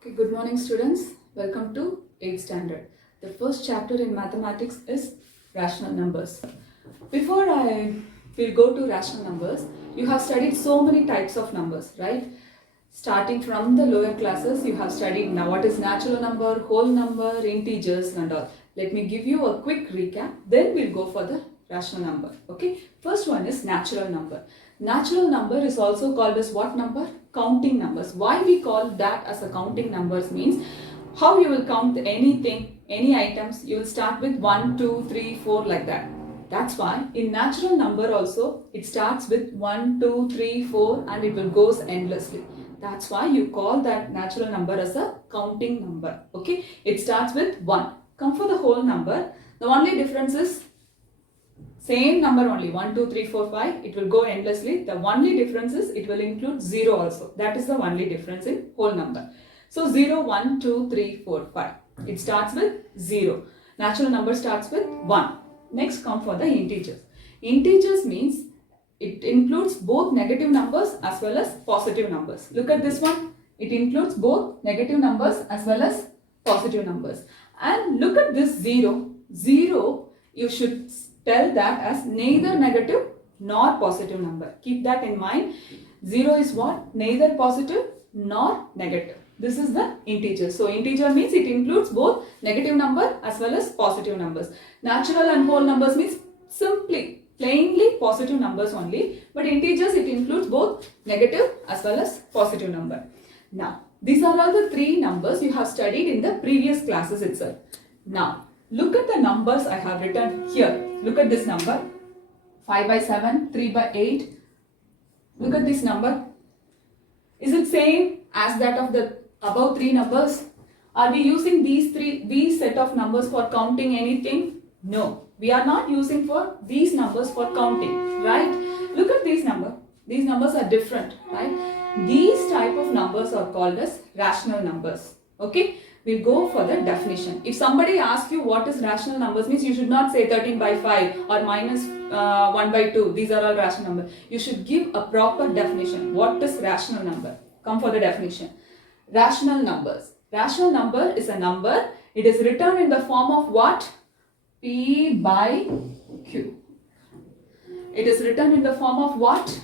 Okay, good morning students. Welcome to 8th standard. The first chapter in mathematics is rational numbers. Before I will go to rational numbers, you have studied so many types of numbers, right? Starting from the lower classes, you have studied now what is natural number, whole number, integers and all. Let me give you a quick recap, then we'll go for the rational number. Okay, first one is natural number. Natural number is also called as what number? Counting numbers. Why we call that as a counting numbers means how you will count anything, any items, you will start with 1, 2, 3, 4 like that. That's why in natural number also it starts with 1, 2, 3, 4 and it will goes endlessly. That's why you call that natural number as a counting number. Okay, it starts with 1. Come for the whole number. The only difference is same number only 1, 2, 3, 4, 5. It will go endlessly. The only difference is it will include 0 also. That is the only difference in whole number. So 0, 1, 2, 3, 4, 5. It starts with 0. Natural number starts with 1. Next come for the integers. Integers means it includes both negative numbers as well as positive numbers. Look at this one. It includes both negative numbers as well as positive numbers. And look at this 0. 0, you should tell that as neither negative nor positive number. Keep that in mind. 0 is what? Neither positive nor negative. This is the integer. So integer means it includes both negative number as well as positive numbers. Natural and whole numbers means simply, plainly positive numbers only. But integers, it includes both negative as well as positive number. Now, these are all the three numbers you have studied in the previous classes itself. Now, look at the numbers I have written here. Look at this number. 5 by 7, 3 by 8. Look at this number. Is it same as that of the above three numbers? Are we using these set of numbers for counting anything? No. We are not using for these numbers for counting, right? Look at these numbers. These numbers are different, right? These type of numbers are called as rational numbers. Okay? We'll go for the definition. If somebody asks you what is rational numbers means, you should not say 13 by 5 or minus 1 by 2. These are all rational numbers. You should give a proper definition. What is rational number? Come for the definition. Rational numbers. Rational number is a number. It is written in the form of what? P by Q. It is written in the form of what?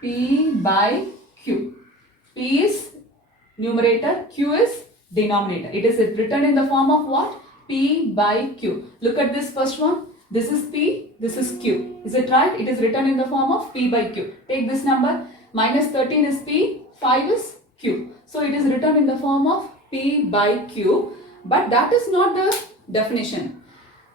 P by Q. P is numerator, Q is denominator. It is written in the form of what? P by Q. Look at this first one. This is P, this is Q. Is it right? It is written in the form of P by Q. Take this number. Minus 13 is P, 5 is Q. So it is written in the form of P by Q. But that is not the definition.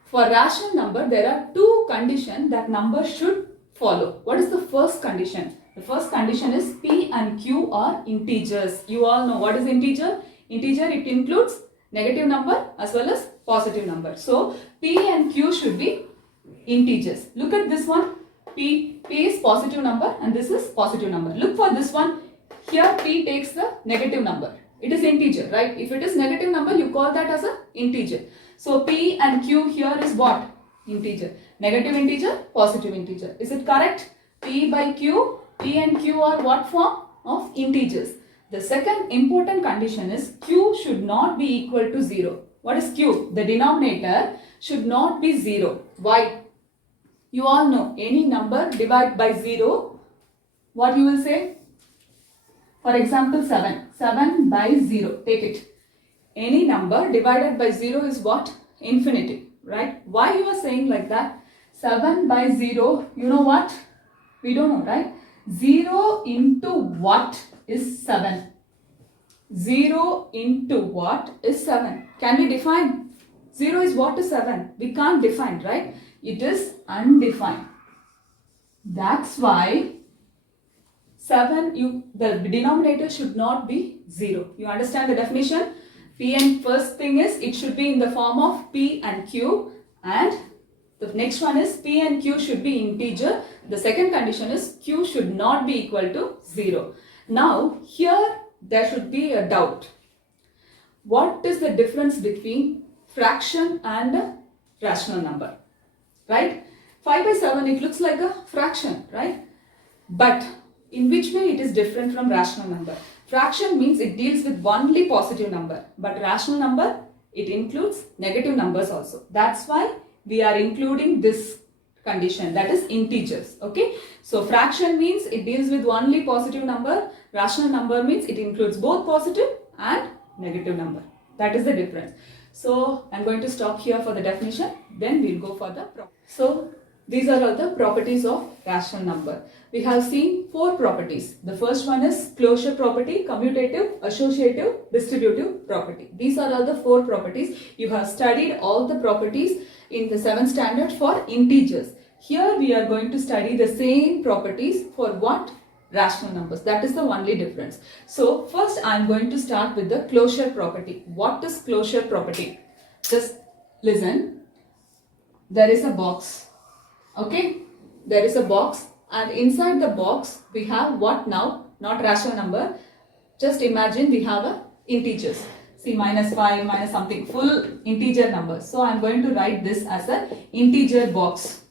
For rational number, there are two conditions that number should follow. What is the first condition? The first condition is P and Q are integers. You all know what is integer? Integer, it includes negative number as well as positive number. So, P and Q should be integers. Look at this one. P is positive number and this is positive number. Look for this one. Here P takes the negative number. It is integer, right? If it is negative number, you call that as a integer. So, P and Q here is what? Integer. Negative integer, positive integer. Is it correct? P by Q. P and Q are what form? Of integers. The second important condition is Q should not be equal to 0. What is Q? The denominator should not be 0. Why? You all know any number divided by 0, what you will say? For example, 7. 7 by 0. Take it. Any number divided by 0 is what? Infinity. Right? Why you are saying like that? 7 by 0, you know what? We don't know, right? 0 into what is 7? 0 into what is 7? Can we define? 0 is what is 7? We can't define, right? It is undefined. That's why 7, the denominator should not be 0. You understand the definition? P and first thing is it should be in the form of P and Q, and the next one is P and Q should be integer. The second condition is Q should not be equal to 0. Now, here there should be a doubt. What is the difference between fraction and a rational number? Right? 5 by 7, it looks like a fraction, right? But in which way it is different from rational number? Fraction means it deals with only positive number, but rational number, it includes negative numbers also. That's why we are including this condition, that is integers. Okay, so fraction means it deals with only positive number, rational number means it includes both positive and negative number. That is the difference. So I'm going to stop here for the definition, then we'll go for the so these are all the properties of rational number. We have seen 4 properties. The first one is closure property, commutative, associative, distributive property. These are all the 4 properties. You have studied all the properties in the 7th standard for integers. Here we are going to study the same properties for what? Rational numbers. That is the only difference. So first I am going to start with the closure property. What is closure property? Just listen. There is a box. Okay, there is a box, and inside the box we have what now? Not rational number. Just imagine we have a integers. See, minus 5, minus something, full integer numbers. So I am going to write this as a integer box.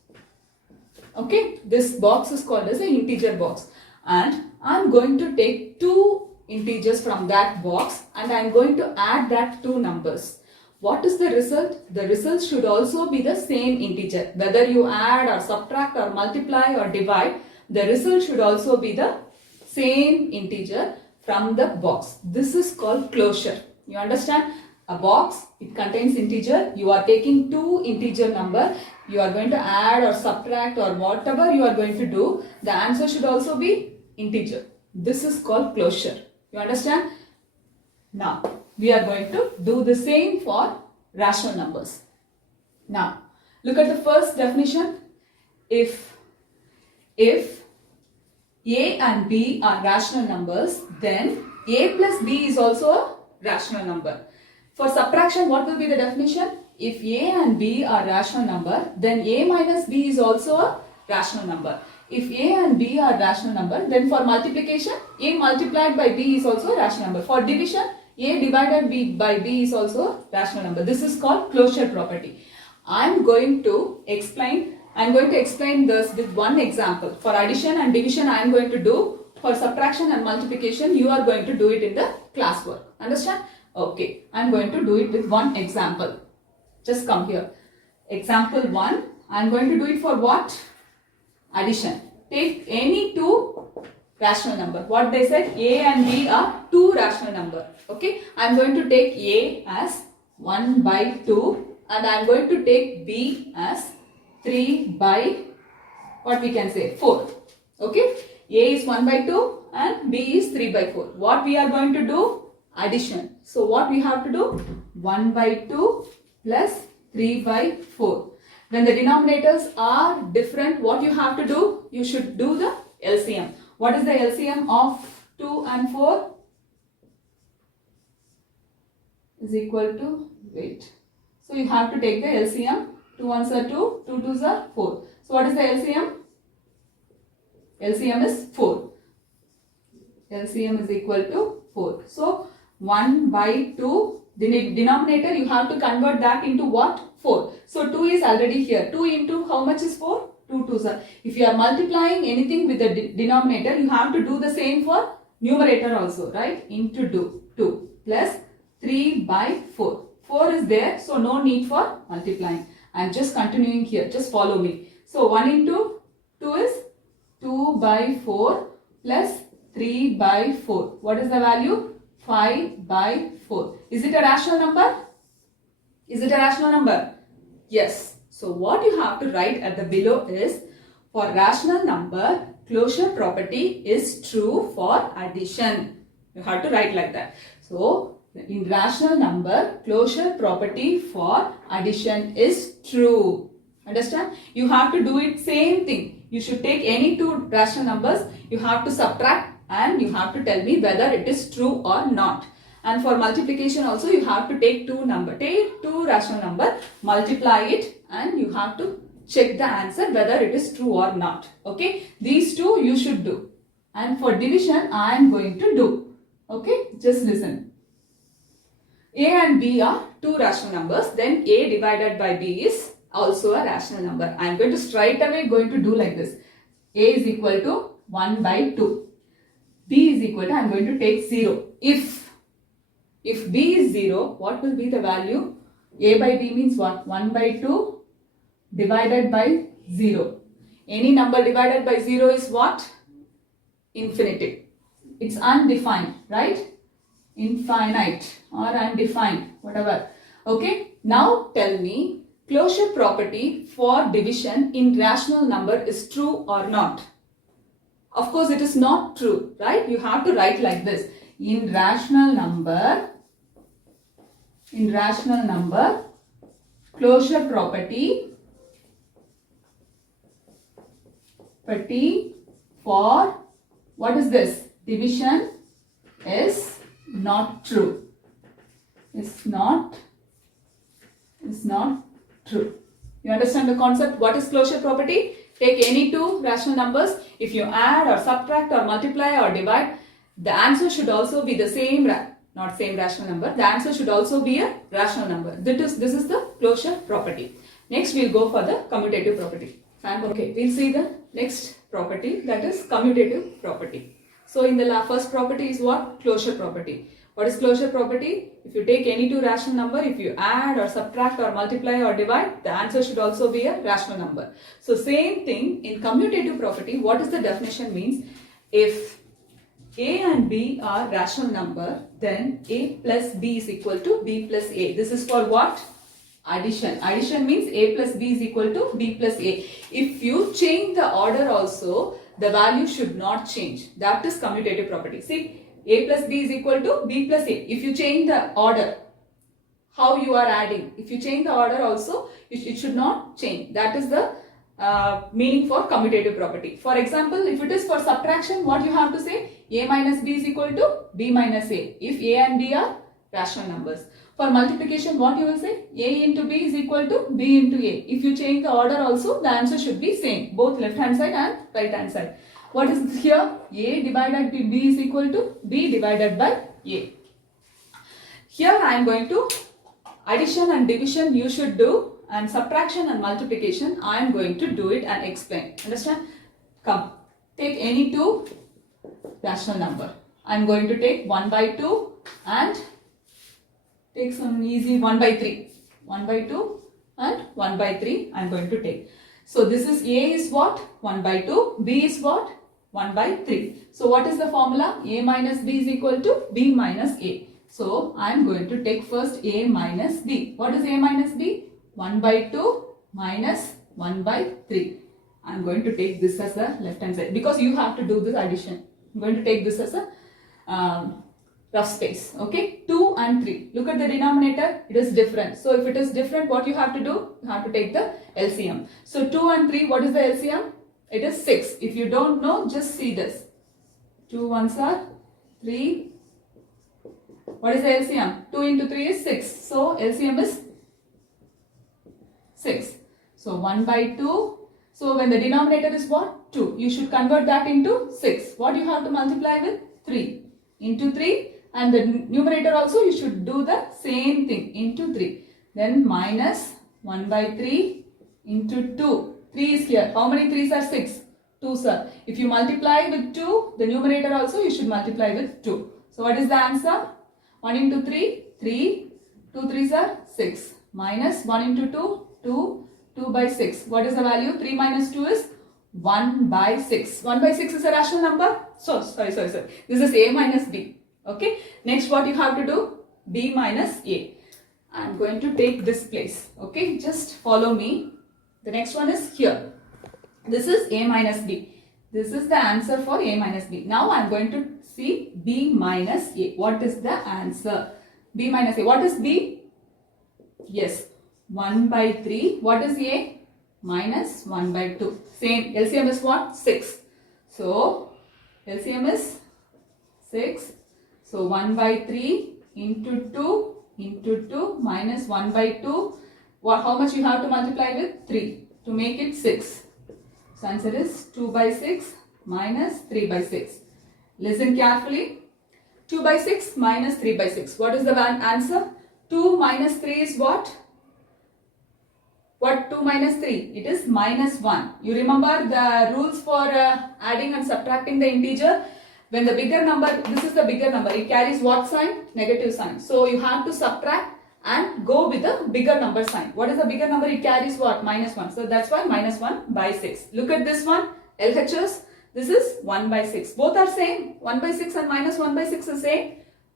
Okay, this box is called as an integer box, and I am going to take 2 integers from that box and I am going to add that 2 numbers. What is the result? The result should also be the same integer. Whether you add or subtract or multiply or divide, the result should also be the same integer from the box. This is called closure. You understand? A box, it contains integer. You are taking 2 integer number. You are going to add or subtract or whatever you are going to do. The answer should also be integer. This is called closure. You understand? Now, we are going to do the same for rational numbers. Now, look at the first definition. If A and B are rational numbers, then A plus B is also a rational number. For subtraction, what will be the definition? If A and B are rational number, then A minus B is also a rational number. If A and B are rational number, then for multiplication, A multiplied by B is also a rational number. For division, A divided by B is also a rational number. This is called closure property. I am going to explain this with one example. For addition and division, I am going to do. For subtraction and multiplication, you are going to do it in the classwork. Understand? Okay. I am going to do it with one example. Just come here. Example 1. I am going to do it for what? Addition. Take any 2 rational number. What they said, A and B are 2 rational number. Okay, I am going to take A as 1 by 2 and I am going to take B as 3 by what we can say 4. Okay, A is 1 by 2 and B is 3 by 4. What we are going to do? Addition. So what we have to do? 1 by 2 plus 3 by 4. When the denominators are different, what you have to do? You should do the LCM. What is the LCM of 2 and 4? Is equal to, wait. So you have to take the LCM. 2 ones are 2, 2 twos are 4. So what is the LCM? LCM is 4. LCM is equal to 4. So 1 by 2, the denominator you have to convert that into what? 4. So 2 is already here. 2 into how much is 4? 2 twos are. If you are multiplying anything with the denominator, you have to do the same for numerator also, right? Into 2 plus 3 by 4. 4 is there, so no need for multiplying. I am just continuing here. Just follow me. So 1 into 2 is 2 by 4 plus 3 by 4. What is the value? 5 by 4. Is it a rational number? Is it a rational number? Yes. So what you have to write at the below is, for rational number, closure property is true for addition. You have to write like that. So in rational number, closure property for addition is true. Understand? You have to do it same thing. You should take any 2 rational numbers. You have to subtract and you have to tell me whether it is true or not. And for multiplication also, you have to take 2 number. Take 2 rational number, multiply it and you have to check the answer whether it is true or not. Okay, these 2 you should do. And for division, I am going to do. Okay, just listen. A and B are 2 rational numbers. Then A divided by B is also a rational number. I am going to straight away do like this. A is equal to 1 by 2. b is equal to, I am going to take 0. If b is 0, what will be the value? A by b means what? 1 by 2 divided by 0. Any number divided by 0 is what? Infinitive. It's undefined, right? Infinite or undefined, whatever. Okay, now tell me, closure property for division in rational number is true or not? Of course, it is not true, right? You have to write like this. In rational number, closure property for, what is this? Division is not true. Is not true. You understand the concept? What is closure property? Take any two rational numbers. If you add or subtract or multiply or divide, the answer should also be the same, not same rational number. The answer should also be a rational number. This is the closure property. Next, we'll go for the commutative property. Okay, we'll see the next property, that is commutative property. So in the first property is what? Closure property. What is closure property? If you take any two rational number, if you add or subtract or multiply or divide, the answer should also be a rational number. So same thing in commutative property. What is the definition means? If a and b are rational number, then a plus b is equal to b plus a. This is for what? Addition. Addition means a plus b is equal to b plus a. If you change the order also, the value should not change. That is commutative property. See, a plus b is equal to b plus a. If you change the order, how you are adding, if you change the order also, it should not change. That is the meaning for commutative property. For example, if it is for subtraction, what you have to say? A minus b is equal to b minus a. If a and b are rational numbers. For multiplication, what you will say? A into b is equal to b into a. If you change the order also, the answer should be same. Both left hand side and right hand side. What is here? A divided by b is equal to b divided by a. Here I am going to addition and division you should do, and subtraction and multiplication I am going to do it and explain. Understand? Come, take any two rational number. I am going to take 1 by 2 and take some easy 1 by 3. 1 by 2 and 1 by 3 I am going to take. So this is a is what? 1 by 2. B is what? 1 by 3. So what is the formula? A minus b is equal to b minus a. So I am going to take first a minus b. What is a minus b? 1 by 2 minus 1 by 3. I am going to take this as the left hand side because you have to do this addition. I am going to take this as a rough space. Okay, 2 and 3. Look at the denominator, it is different. So if it is different, what you have to do? You have to take the LCM. So 2 and 3, what is the LCM? It is 6. If you don't know, just see this. 2 ones are 3. What is the LCM? 2 into 3 is 6. So LCM is 6. So 1 by 2. So when the denominator is what? 2. You should convert that into 6. What you have to multiply with? 3. Into 3. And the numerator also you should do the same thing. Into 3. Then minus 1 by 3 into 2. 3 is here. How many 3s are 6? 2, sir. If you multiply with 2, the numerator also you should multiply with 2. So what is the answer? 1 into 3, 3. 2 3s are 6. Minus 1 into 2, 2. 2 by 6. What is the value? 3 minus 2 is 1 by 6. 1 by 6 is a rational number. So, sorry. This is a minus b. Okay. Next what you have to do? B minus a. I am going to take this place. Okay. Just follow me. The next one is here. This is a minus b. This is the answer for a minus b. Now I am going to see b minus a. What is the answer? B minus a. What is b? Yes. 1 by 3. What is a? Minus 1 by 2. Same. LCM is what? 6. So, LCM is 6. So, 1 by 3 into 2 minus 1 by 2. How much you have to multiply with? 3 to make it 6. So, answer is 2 by 6 minus 3 by 6. Listen carefully. 2 by 6 minus 3 by 6. What is the answer? 2 minus 3 is what? What 2 minus 3? It is minus 1. You remember the rules for adding and subtracting the integer? When the bigger number, this is the bigger number, it carries what sign? Negative sign. So you have to subtract and go with the bigger number sign. What is the bigger number? It carries what? -1. So that's why -1/6. Look at this one, LHS. This is 1/6. Both are same. 1/6 and -1/6 is same?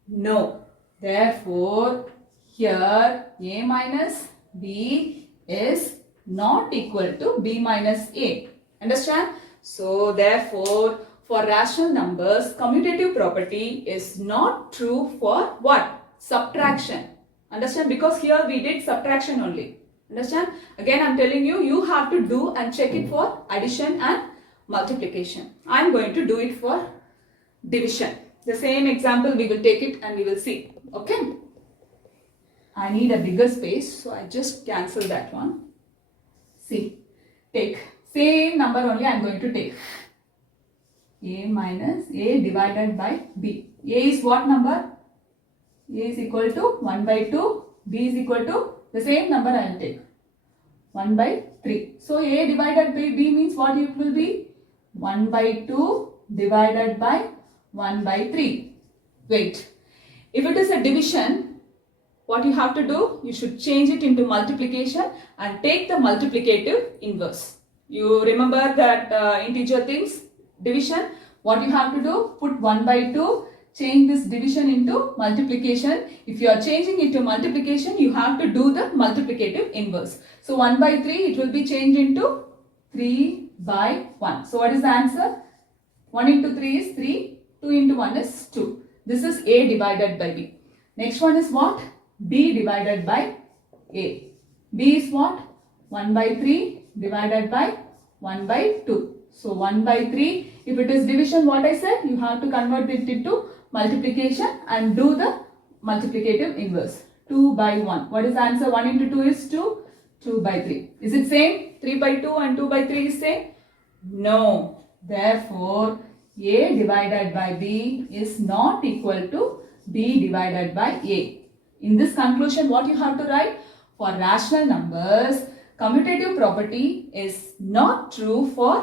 No. Therefore, here A minus B is not equal to B minus A. Understand? So therefore, for rational numbers, commutative property is not true for what? Subtraction. Understand? Because here we did subtraction only. Understand? Again, I am telling you, you have to do and check it for addition and multiplication. I am going to do it for division. The same example, we will take it and we will see. Okay? I need a bigger space, so I just cancel that one. See, take same number only I am going to take. A minus A divided by B. A is what number? A is equal to 1/2. B is equal to the same number I will take. 1/3. So A divided by B means what it will be? 1/2 divided by 1/3. Wait. If it is a division, what you have to do? You should change it into multiplication and take the multiplicative inverse. You remember that integer things? Division. What you have to do? Put 1/2. Change this division into multiplication. If you are changing it to multiplication, you have to do the multiplicative inverse. So 1/3, it will be changed into 3/1. So what is the answer? 1 into 3 is 3. 2 into 1 is 2. This is A divided by B. Next one is what? B divided by A. B is what? 1/3 divided by 1/2. So 1/3. If it is division, what I said, you have to convert it into multiplication and do the multiplicative inverse. 2/1. What is the answer? 1 into 2 is 2. 2/3. Is it same? 3/2 and 2/3 is same? No. Therefore, A divided by B is not equal to B divided by A. In this conclusion, what you have to write? For rational numbers, commutative property is not true for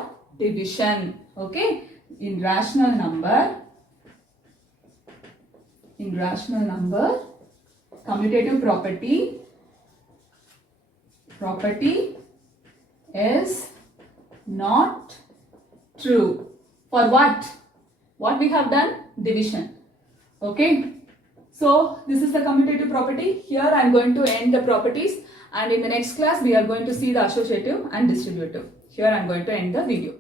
division. Okay? In rational number, commutative property is not true. For what? What we have done? Division. Okay? So, this is the commutative property. Here I am going to end the properties, and in the next class we are going to see the associative and distributive. Here I am going to end the video.